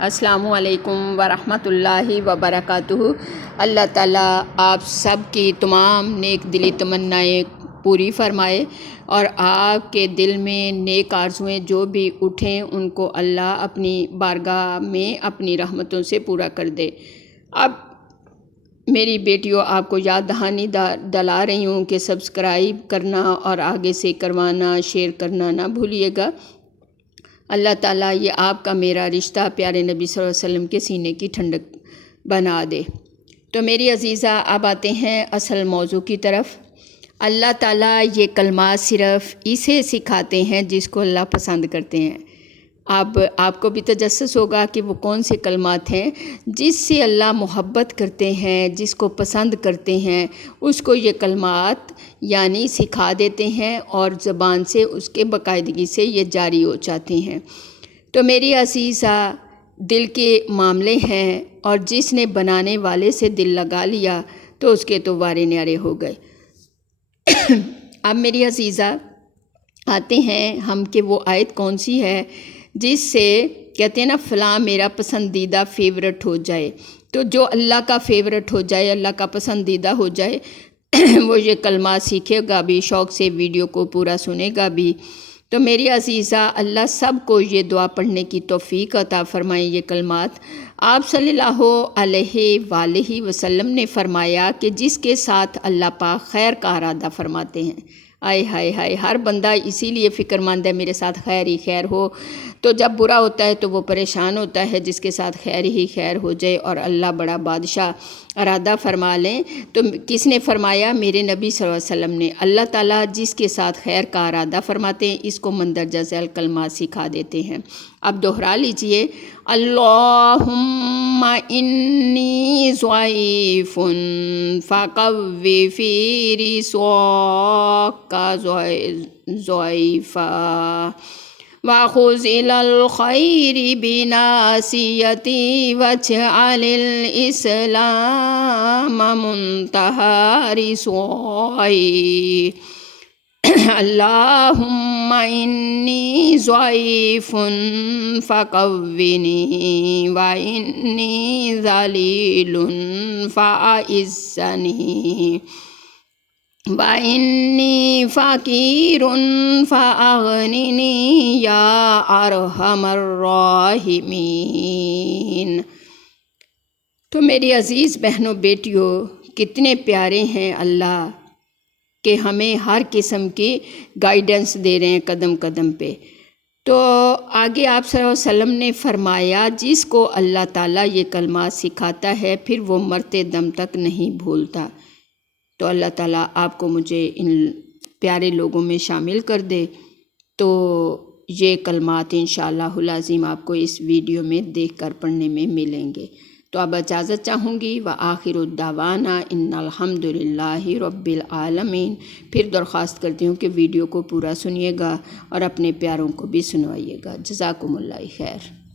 السلام علیکم ورحمۃ اللہ وبرکاتہ۔ اللہ تعالیٰ آپ سب کی تمام نیک دلی تمنائیں پوری فرمائے اور آپ کے دل میں نیک آرزویں جو بھی اٹھیں ان کو اللہ اپنی بارگاہ میں اپنی رحمتوں سے پورا کر دے۔ اب میری بیٹیوں، آپ کو یاد دہانی دلا رہی ہوں کہ سبسکرائب کرنا اور آگے سے کروانا، شیئر کرنا نہ بھولیے گا۔ اللہ تعالیٰ یہ آپ کا میرا رشتہ پیارے نبی صلی اللہ علیہ وسلم کے سینے کی ٹھنڈک بنا دے۔ تو میری عزیزہ، اب آتے ہیں اصل موضوع کی طرف۔ اللہ تعالیٰ یہ کلمات صرف اسے سکھاتے ہیں جس کو اللہ پسند کرتے ہیں۔ اب آپ کو بھی تجسس ہوگا کہ وہ کون سے کلمات ہیں جس سے اللہ محبت کرتے ہیں، جس کو پسند کرتے ہیں، اس کو یہ کلمات یعنی سکھا دیتے ہیں اور زبان سے اس کے باقاعدگی سے یہ جاری ہو جاتے ہیں۔ تو میری عزیزہ، دل کے معاملے ہیں اور جس نے بنانے والے سے دل لگا لیا تو اس کے تو وارے نیارے ہو گئے۔ اب میری عزیزہ، آتے ہیں ہم کہ وہ آیت کون سی ہے جس سے کہتے ہیں نا فلاں میرا پسندیدہ فیورٹ ہو جائے۔ تو جو اللہ کا فیورٹ ہو جائے، اللہ کا پسندیدہ ہو جائے، وہ یہ کلمات سیکھے گا بھی، شوق سے ویڈیو کو پورا سنے گا بھی۔ تو میری عزیزہ، اللہ سب کو یہ دعا پڑھنے کی توفیق عطا فرمائے۔ یہ کلمات آپ صلی اللہ علیہ وآلہ وسلم نے فرمایا کہ جس کے ساتھ اللہ پاک خیر کا ارادہ فرماتے ہیں، آئے ہائے ہائے، ہر بندہ اسی لیے فکر مند ہے میرے ساتھ خیر ہی خیر ہو۔ تو جب برا ہوتا ہے تو وہ پریشان ہوتا ہے، جس کے ساتھ خیر ہی خیر ہو جائے اور اللہ بڑا بادشاہ ارادہ فرما لیں۔ تو کس نے فرمایا؟ میرے نبی صلی اللہ علیہ وسلم نے۔ اللہ تعالیٰ جس کے ساتھ خیر کا ارادہ فرماتے ہیں اس کو مندرجہ ذیل کلمات سکھا دیتے ہیں۔ اب دوہرا لیجئے، اللہم انی ضعیف فقوی فی رسوک ضعیفا وَخُذْ إِلَى الْخَيْرِ بِنَاصِيَتِي وَاجْعَلِ الْإِسْلَامَ مُنْتَهَى رِسْوَائِي اللہم انی ضعیف فقوِّنِی وَإِنِّی ذَلِیلٌ فَأَعِزَّنِی وَإِنِّی فَقِیرٌ فَأَغْنِنِی یا ارحم الراحمین۔ تو میری عزیز بہنوں بیٹیوں، کتنے پیارے ہیں اللہ کہ ہمیں ہر قسم کی گائیڈنس دے رہے ہیں قدم قدم پہ۔ تو آگے آپ صلی اللہ علیہ وسلم نے فرمایا جس کو اللہ تعالیٰ یہ کلمات سکھاتا ہے پھر وہ مرتے دم تک نہیں بھولتا۔ تو اللہ تعالیٰ آپ کو مجھے ان پیارے لوگوں میں شامل کر دے۔ تو یہ کلمات انشاءاللہ العظیم آپ کو اس ویڈیو میں دیکھ کر پڑھنے میں ملیں گے۔ تو اب اجازت چاہوں گی، وآخر الدعوانا ان الحمدللہ رب العالمین۔ پھر درخواست کرتی ہوں کہ ویڈیو کو پورا سنیے گا اور اپنے پیاروں کو بھی سنوائیے گا۔ جزاکم اللہ خیر۔